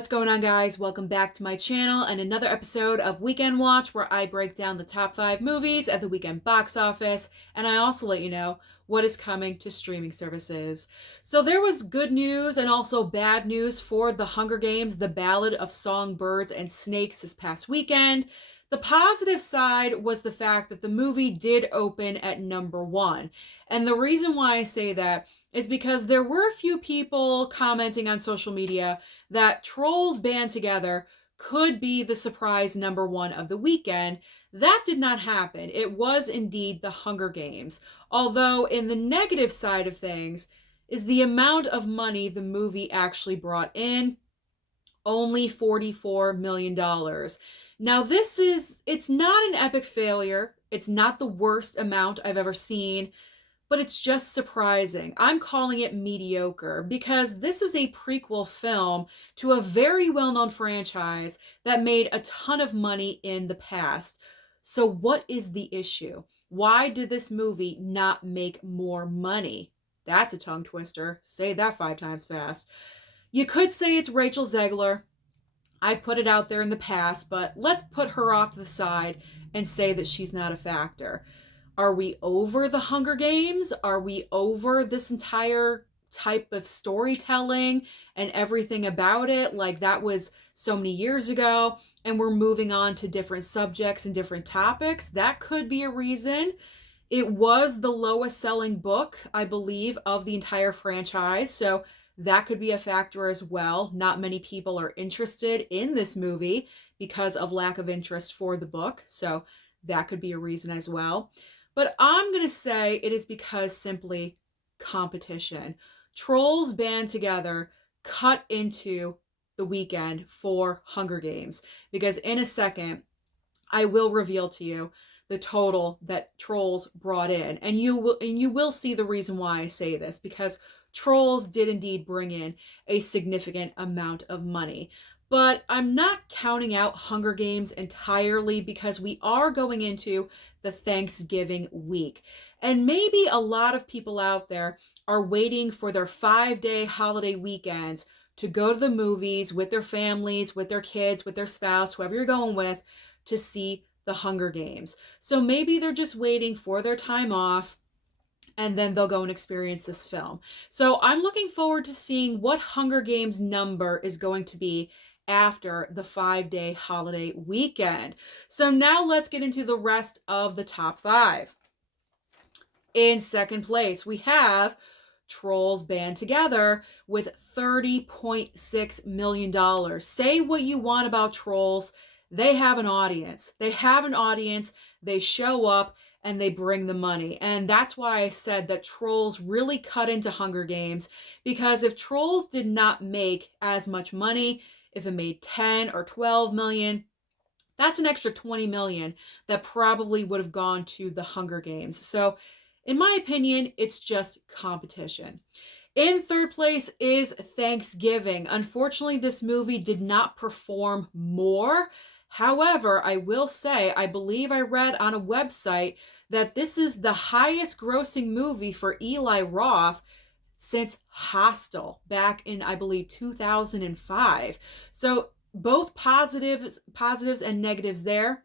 What's going on, guys? Welcome back to my channel and another episode of Weekend Watch, where I break down the top 5 movies at the weekend box office, and I also let you know what is coming to streaming services. So there was good news and also bad news for The Hunger Games, The Ballad of Songbirds and Snakes this past weekend. The positive side was the fact that the movie did open at number 1. And the reason why I say that is because there were a few people commenting on social media that Trolls Band Together could be the surprise number 1 of the weekend. That did not happen. It was indeed The Hunger Games. Although, in the negative side of things, is the amount of money the movie actually brought in. Only $44 million. Now, it's not an epic failure. It's not the worst amount I've ever seen, but it's just surprising. I'm calling it mediocre because this is a prequel film to a very well-known franchise that made a ton of money in the past. So what is the issue? Why did this movie not make more money? That's a tongue twister. Say that 5 times fast. You could say it's Rachel Zegler. I've put it out there in the past, but let's put her off to the side and say that she's not a factor. Are we over the Hunger Games? Are we over this entire type of storytelling and everything about it? Like, that was so many years ago, and we're moving on to different subjects and different topics. That could be a reason. It was the lowest selling book, I believe, of the entire franchise, so that could be a factor as well. Not many people are interested in this movie because of lack of interest for the book, so that could be a reason as well. But I'm going to say it is because simply competition. Trolls Band Together cut into the weekend for Hunger Games, because in a second I will reveal to you the total that Trolls brought in, and you will see the reason why I say this, because Trolls did indeed bring in a significant amount of money. But I'm not counting out Hunger Games entirely, because we are going into the Thanksgiving week. And maybe a lot of people out there are waiting for their 5-day holiday weekends to go to the movies with their families, with their kids, with their spouse, whoever you're going with, to see the Hunger Games. So maybe they're just waiting for their time off, and then they'll go and experience this film. So I'm looking forward to seeing what Hunger Games number is going to be after the 5-day holiday weekend. So now let's get into the rest of the top 5. In second place, we have Trolls Band Together with $30.6 million. Say what you want about Trolls. They have an audience. They show up and they bring the money. And that's why I said that Trolls really cut into Hunger Games, because if Trolls did not make as much money, if it made 10 or 12 million, that's an extra 20 million that probably would have gone to the Hunger Games. So in my opinion, it's just competition. In third place is Thanksgiving. Unfortunately, this movie did not perform more. However, I will say, I believe I read on a website that this is the highest grossing movie for Eli Roth since Hostel back in, I believe, 2005. So both positives and negatives there.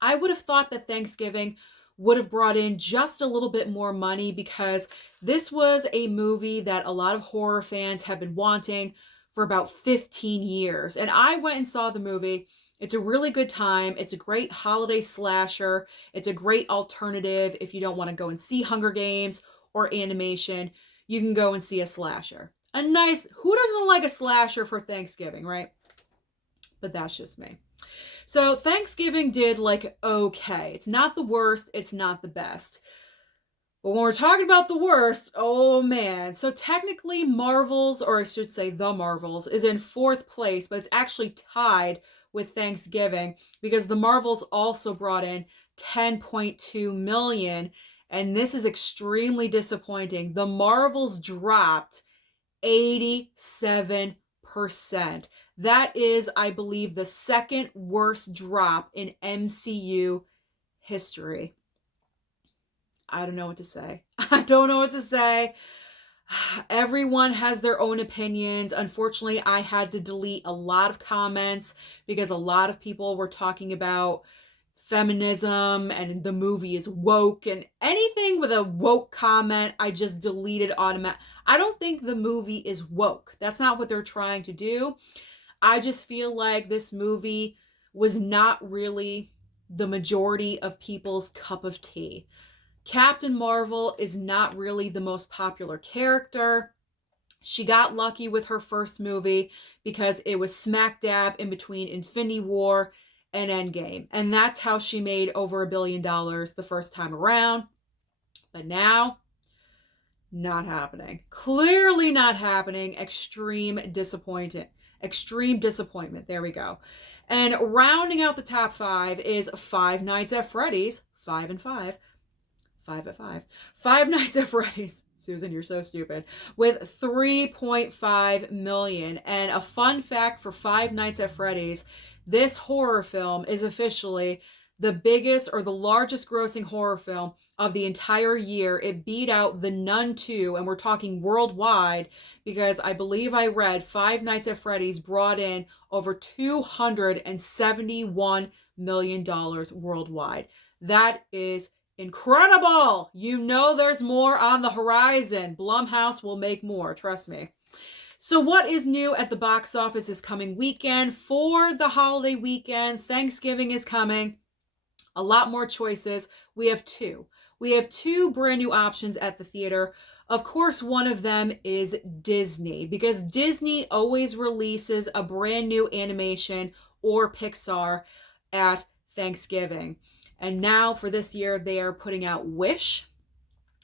I would have thought that Thanksgiving would have brought in just a little bit more money, because this was a movie that a lot of horror fans have been wanting for about 15 years. And I went and saw the movie. It's a really good time. It's a great holiday slasher. It's a great alternative if you don't want to go and see Hunger Games or animation. You can go and see a slasher. Who doesn't like a slasher for Thanksgiving, right? But that's just me. So Thanksgiving did okay. It's not the worst. It's not the best. But when we're talking about the worst, oh man. So technically Marvels, or I should say The Marvels, is in 4th place, but it's actually tied with Thanksgiving, because The Marvels also brought in 10.2 million, and this is extremely disappointing. The Marvels dropped 87%. That is, I believe, the second worst drop in MCU history. I don't know what to say. Everyone has their own opinions. Unfortunately, I had to delete a lot of comments because a lot of people were talking about feminism and the movie is woke, and anything with a woke comment I just deleted automatic. I don't think the movie is woke. That's not what they're trying to do. I just feel like this movie was not really the majority of people's cup of tea. Captain Marvel is not really the most popular character. She got lucky with her first movie because it was smack dab in between Infinity War and Endgame. And that's how she made over $1 billion the first time around. But now, not happening. Clearly not happening. Extreme disappointment. Extreme disappointment. There we go. And rounding out the top 5 is Five Nights at Freddy's. 5 and 5. 5 at 5. Five Nights at Freddy's. Susan, you're so stupid. With 3.5 million. And a fun fact for Five Nights at Freddy's, this horror film is officially the biggest or the largest grossing horror film of the entire year. It beat out The Nun 2, and we're talking worldwide, because I believe I read Five Nights at Freddy's brought in over $271 million worldwide. That is incredible. You know there's more on the horizon. Blumhouse will make more, trust me. So what is new at the box office this coming weekend? For the holiday weekend, Thanksgiving is coming. A lot more choices. We have two. We have two brand new options at the theater. Of course, one of them is Disney, because Disney always releases a brand new animation or Pixar at Thanksgiving. And now for this year, they are putting out Wish.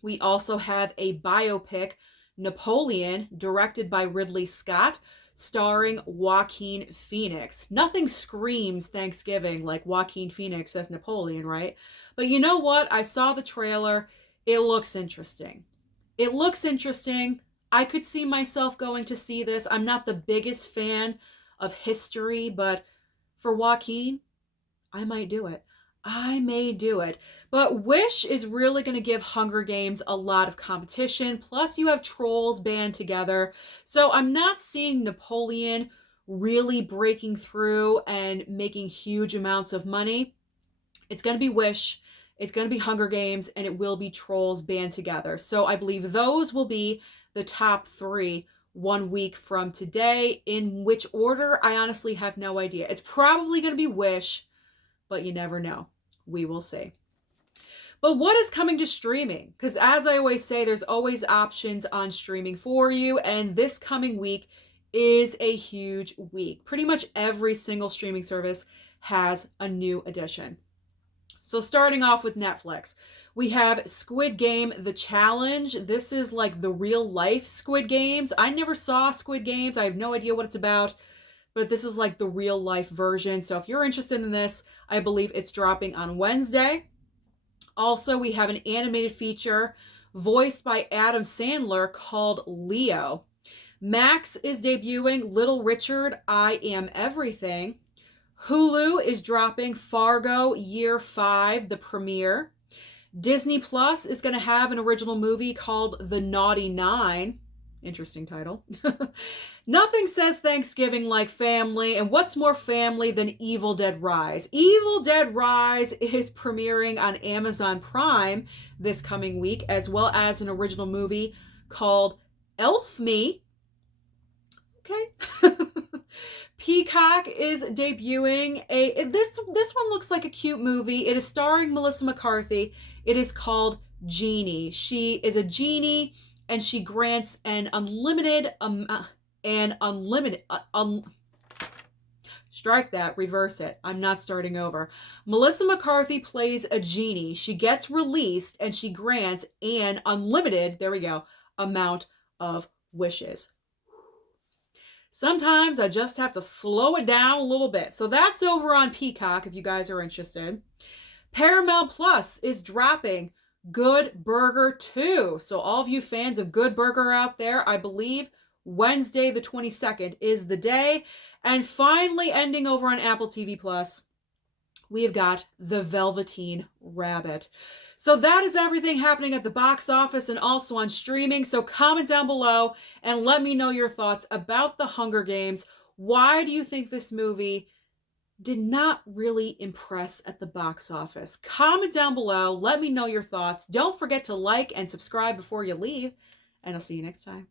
We also have a biopic, Napoleon, directed by Ridley Scott, starring Joaquin Phoenix. Nothing screams Thanksgiving like Joaquin Phoenix as Napoleon, right? But you know what? I saw the trailer. It looks interesting. It looks interesting. I could see myself going to see this. I'm not the biggest fan of history, but for Joaquin, I might do it. I may do it. But Wish is really going to give Hunger Games a lot of competition. Plus, you have Trolls band together. So I'm not seeing Napoleon really breaking through and making huge amounts of money. It's going to be Wish, it's going to be Hunger Games, and it will be Trolls band together. So I believe those will be the top 3 1 week from today. In which order, I honestly have no idea. It's probably going to be Wish, but you never know. We will see. But what is coming to streaming? Because as I always say, there's always options on streaming for you. And this coming week is a huge week. Pretty much every single streaming service has a new addition. So starting off with Netflix, we have Squid Game: The Challenge. This is like the real life Squid Games. I never saw Squid Games. I have no idea what it's about, but this is like the real life version. So if you're interested in this, I believe it's dropping on Wednesday. Also, we have an animated feature voiced by Adam Sandler called Leo. Max is debuting Little Richard, I Am Everything. Hulu is dropping Fargo Year 5, the premiere. Disney Plus is going to have an original movie called The Naughty Nine. Interesting title. Nothing says Thanksgiving like family, and what's more family than Evil Dead Rise? Evil Dead Rise is premiering on Amazon Prime this coming week, as well as an original movie called Elf Me. Okay. Peacock is debuting this one looks like a cute movie. It is starring Melissa McCarthy. It is called Genie. She is a genie, and she grants an unlimited strike that, reverse it. I'm not starting over. Melissa McCarthy plays a genie. She gets released and she grants an unlimited, there we go, amount of wishes. Sometimes I just have to slow it down a little bit. So that's over on Peacock if you guys are interested. Paramount Plus is dropping Good Burger 2. So all of you fans of Good Burger out there, I believe Wednesday the 22nd is the day. And finally ending over on Apple TV Plus, we have got The Velveteen Rabbit. So that is everything happening at the box office and also on streaming. So comment down below and let me know your thoughts about The Hunger Games. Why do you think this movie did not really impress at the box office? Comment down below. Let me know your thoughts. Don't forget to like and subscribe before you leave. And I'll see you next time.